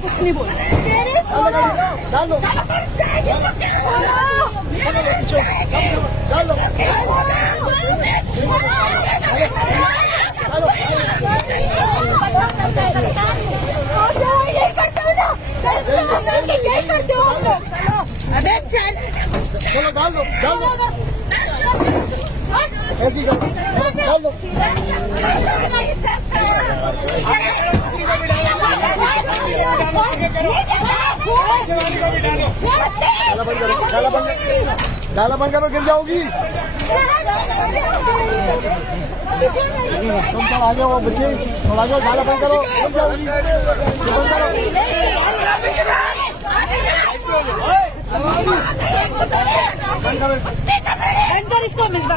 कुछ नहीं बोल चलो डाल लो ऐसी डाल लो डाला बंद करो गिर जाओगी। तुम थोड़ा आ जाओ बच्चे, थोड़ा आ जाओ, डाला बंद करो गिर जाओगी। बंद करो इसको मिसबा।